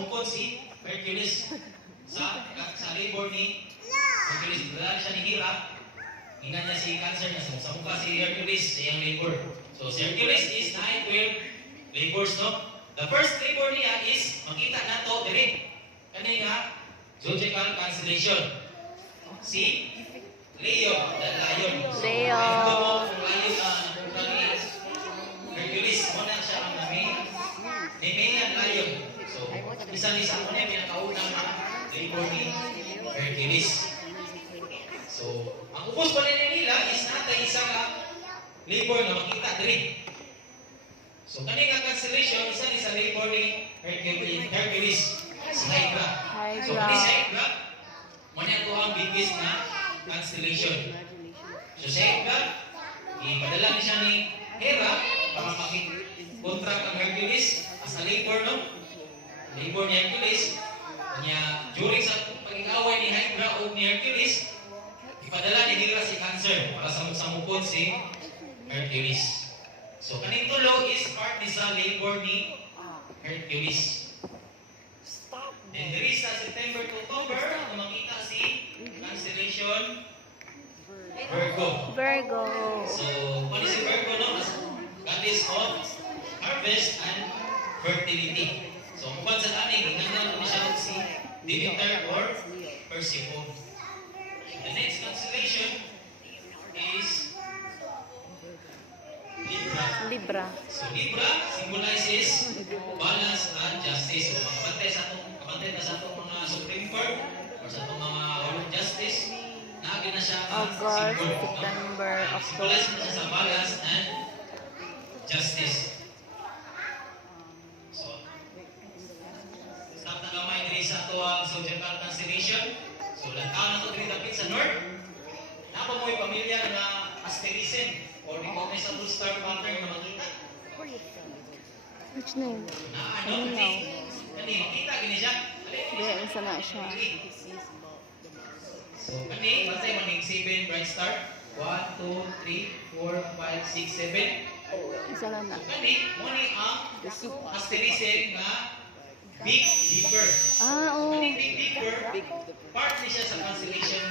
samukon si Hercules sa labor ni Hercules. Wala siya ni Hera. Ingnan niya si Cancer na sa mukha si Hercules sa iyang labor. So si Hercules is 9-12 labors, no? The first labor niya is makita nato diri. Kani nga zodiacal constellation. Si Leo, the lion. So, Leo. ito mo ang lion na Hercules. Muna siya ang Nemean lion. So, isa-isa mo na yung pinakaunang labor ni Hercules. So, ang upos pa nila is natay isa ka labor na makita diri. So, kani nga constellation, isa ni sa labor ni Hercules, sa Hydra. So, kani sa Hydra, muna ito ang biggest na constellation. So, sa Hydra, ipadala ni siya ni Hera para makikontra kang Hercules as a labor, no? Labor ni Hercules. Kanya, during sa pag-away ni Hydra o ni Hercules, ipadala ni Hera si Cancer para samukon si Hercules. So, kaning tulo is part ni sa labor ni Hercules. And there is sa September to October, kung makita si constellation Virgo. Virgo. So, what is si Virgo, no? Goddess of harvest and fertility. So, kung sa aning, hinangan mo siya si Demeter or Persephone. The next constellation is Libra. Libra. So, Libra symbolizes balance and justice. So, kapantay na sa itong mga Supreme Court or sa itong mga Hall of Justice, naagin na siya ang August, symbol. September, Symbolize October. na siya sa balance and justice. So, stop na gamay diri sa ito ang zodiacal constellation. So, lantaw na ito diri dapit sa north. Napa mo'y pamilya na asterism or recognizable star pattern na makita. Which name? Na ano? Kani, makita gini siya. Kaya isa na siya. So, kani, bantay maning 7 bright star. 1, 2, 3, 4, 5, 6, 7. Isa na na. So, kani, muni ang asterism na Big Dipper. Ah, So, oo. kani Big Dipper, part niya siya sa constellation